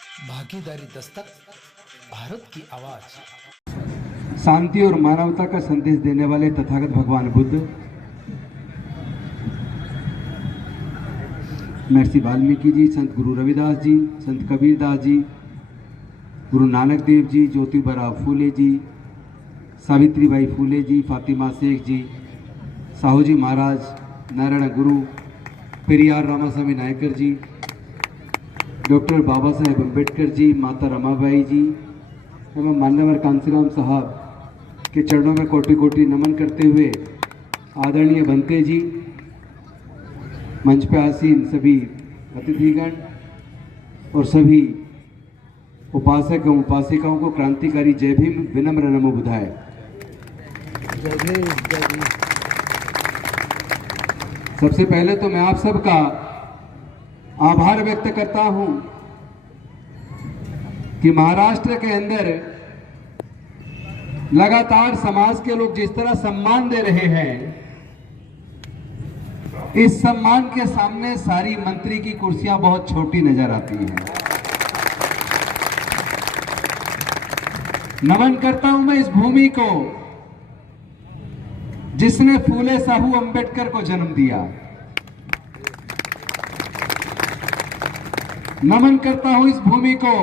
भागीदारी दस्तक, भारत की आवाज। शांति और मानवता का संदेश देने वाले तथागत भगवान बुद्ध, महर्षि वाल्मीकि जी, संत गुरु रविदास जी, संत कबीरदास जी, गुरु नानक देव जी, ज्योतिबा फूले जी, सावित्रीबाई फूले जी, फातिमा शेख जी, साहू जी महाराज, नारायण गुरु, पेरियार रामास्वामी नायकर जी, डॉक्टर बाबा साहेब अम्बेडकर जी, माता रमाबाई जी एवं मान्यवर कांसीराम साहब के चरणों में कोटि कोटि नमन करते हुए आदरणीय बनते जी, मंच पे आसीन सभी अतिथिगण और सभी उपासक एवं उपासिकाओं को क्रांतिकारी जय भीम, विनम्र नमो बुधाय। सबसे पहले तो मैं आप सबका आभार व्यक्त करता हूं कि महाराष्ट्र के अंदर लगातार समाज के लोग जिस तरह सम्मान दे रहे हैं, इस सम्मान के सामने सारी मंत्री की कुर्सियां बहुत छोटी नजर आती हैं। नमन करता हूं मैं इस भूमि को जिसने फूले साहू अंबेडकर को जन्म दिया। नमन करता हूं इस भूमि को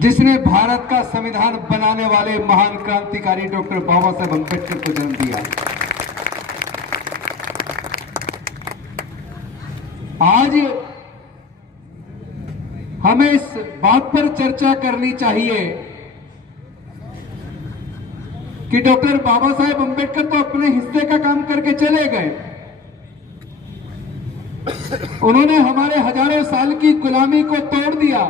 जिसने भारत का संविधान बनाने वाले महान क्रांतिकारी डॉक्टर बाबा साहेब अंबेडकर को जन्म दिया। आज हमें इस बात पर चर्चा करनी चाहिए कि डॉक्टर बाबा साहेब अंबेडकर तो अपने हिस्से का काम करके चले गए। उन्होंने हमारे हजारों साल की गुलामी को तोड़ दिया,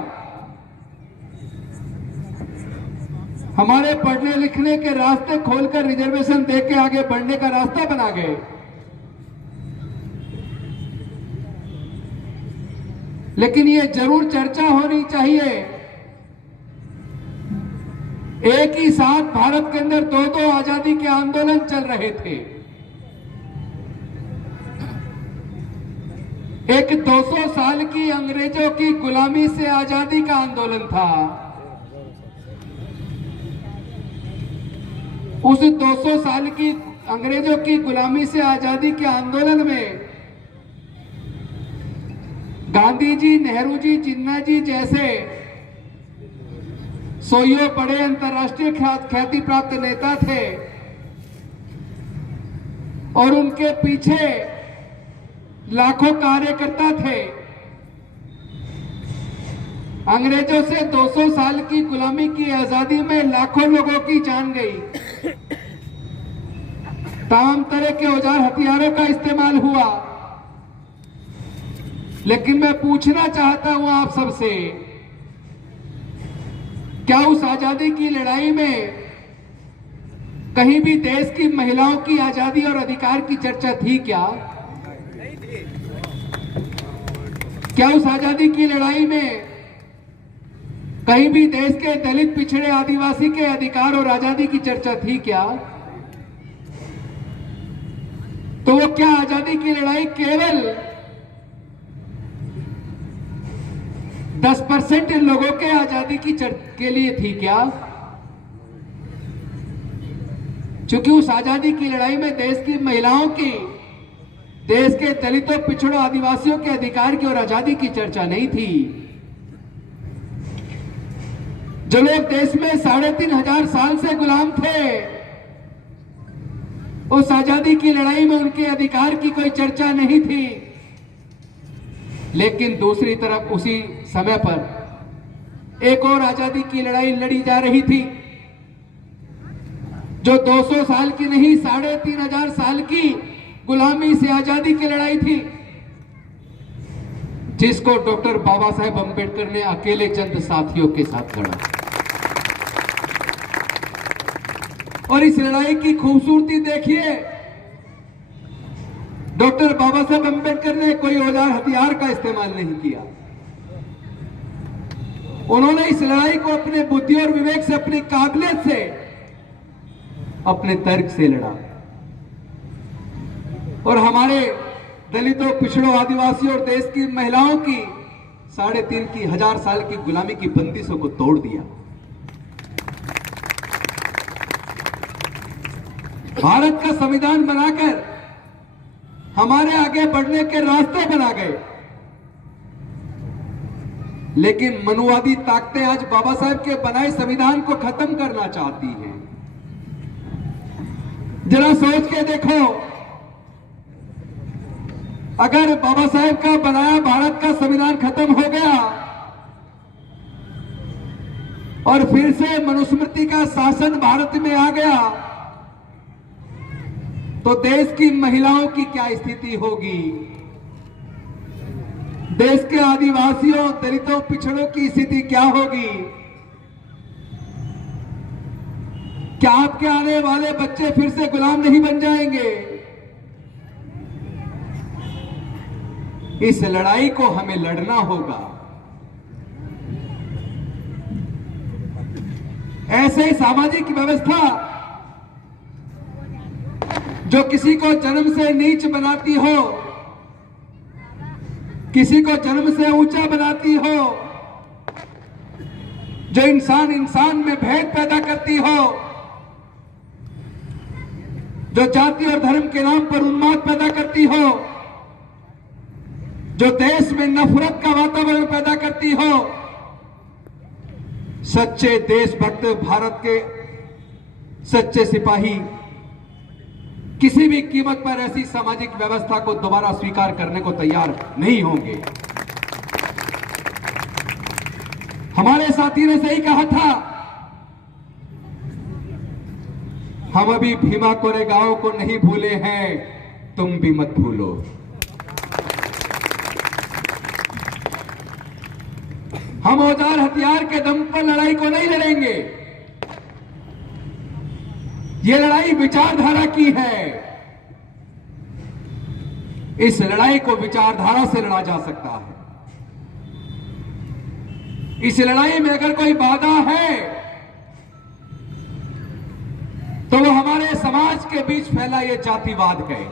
हमारे पढ़ने लिखने के रास्ते खोलकर रिजर्वेशन देके आगे बढ़ने का रास्ता बना गए। लेकिन ये जरूर चर्चा होनी चाहिए, एक ही साथ भारत के अंदर दो दो आजादी के आंदोलन चल रहे थे। एक 200 साल की अंग्रेजों की गुलामी से आजादी का आंदोलन था। उस 200 साल की अंग्रेजों की गुलामी से आजादी के आंदोलन में गांधी जी, नेहरू जी, जिन्ना जी जैसे सोइयों बड़े अंतर्राष्ट्रीय ख्याति प्राप्त नेता थे और उनके पीछे लाखों कार्यकर्ता थे। अंग्रेजों से 200 साल की गुलामी की आजादी में लाखों लोगों की जान गई। तमाम तरह के औजार हथियारों का इस्तेमाल हुआ। लेकिन मैं पूछना चाहता हूं आप सबसे, क्या उस आजादी की लड़ाई में कहीं भी देश की महिलाओं की आजादी और अधिकार की चर्चा थी क्या? क्या उस आजादी की लड़ाई में कहीं भी देश के दलित, पिछड़े, आदिवासी के अधिकार और आजादी की चर्चा थी क्या? तो वो क्या आजादी की लड़ाई केवल 10% लोगों के आजादी की के लिए थी क्या? क्योंकि उस आजादी की लड़ाई में देश की महिलाओं की, देश के दलितों, पिछड़ों, आदिवासियों के अधिकार की और आजादी की चर्चा नहीं थी। जो लोग देश में 3500 साल से गुलाम थे, उस आजादी की लड़ाई में उनके अधिकार की कोई चर्चा नहीं थी। लेकिन दूसरी तरफ उसी समय पर एक और आजादी की लड़ाई लड़ी जा रही थी, जो 200 साल की नहीं, 3500 साल की गुलामी से आजादी की लड़ाई थी, जिसको डॉक्टर बाबा साहेब अंबेडकर ने अकेले चंद साथियों के साथ लड़ा। और इस लड़ाई की खूबसूरती देखिए, डॉक्टर बाबा साहेब अंबेडकर ने कोई औजार हथियार का इस्तेमाल नहीं किया। उन्होंने इस लड़ाई को अपने बुद्धि और विवेक से, अपनी काबिलियत से, अपने तर्क से लड़ा। और हमारे दलितों, पिछड़ों, आदिवासियों और देश की महिलाओं की 3.5 की 1000 साल की गुलामी की बंदिशों को तोड़ दिया। भारत का संविधान बनाकर हमारे आगे बढ़ने के रास्ते बना गए, लेकिन मनुवादी ताकतें आज बाबा साहेब के बनाए संविधान को खत्म करना चाहती हैं। जरा सोच के देखो, अगर बाबा साहेब का बनाया भारत का संविधान खत्म हो गया और फिर से मनुस्मृति का शासन भारत में आ गया, तो देश की महिलाओं की क्या स्थिति होगी? देश के आदिवासियों, दलितों, पिछड़ों की स्थिति क्या होगी? क्या आपके आने वाले बच्चे फिर से गुलाम नहीं बन जाएंगे? इस लड़ाई को हमें लड़ना होगा। ऐसे सामाजिक व्यवस्था जो किसी को जन्म से नीच बनाती हो, किसी को जन्म से ऊंचा बनाती हो, जो इंसान इंसान में भेद पैदा करती हो, जो जाति और धर्म के नाम पर उन्माद पैदा करती हो, जो देश में नफरत का वातावरण पैदा करती हो, सच्चे देशभक्त भारत के सच्चे सिपाही किसी भी कीमत पर ऐसी सामाजिक व्यवस्था को दोबारा स्वीकार करने को तैयार नहीं होंगे। हमारे साथी ने सही कहा था, हम अभी भीमा कोरेगांव को नहीं भूले हैं, तुम भी मत भूलो। हम औजार हथियार के दम पर लड़ाई को नहीं लड़ेंगे। ये लड़ाई विचारधारा की है। इस लड़ाई को विचारधारा से लड़ा जा सकता है। इस लड़ाई में अगर कोई बाधा है तो वो हमारे समाज के बीच फैला ये जातिवाद है।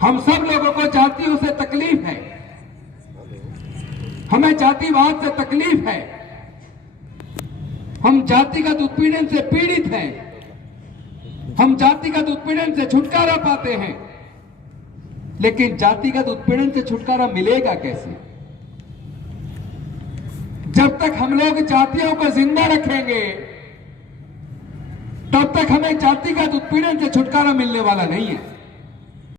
हम सब लोगों को जातियों से तकलीफ है, हमें जातिवाद से तकलीफ है, हम जातिगत उत्पीड़न से पीड़ित हैं, हम जातिगत उत्पीड़न से छुटकारा पाते हैं। लेकिन जातिगत उत्पीड़न से छुटकारा मिलेगा कैसे? जब तक हम लोग जातियों को जिंदा रखेंगे तब तक हमें जातिगत उत्पीड़न से छुटकारा मिलने वाला नहीं है।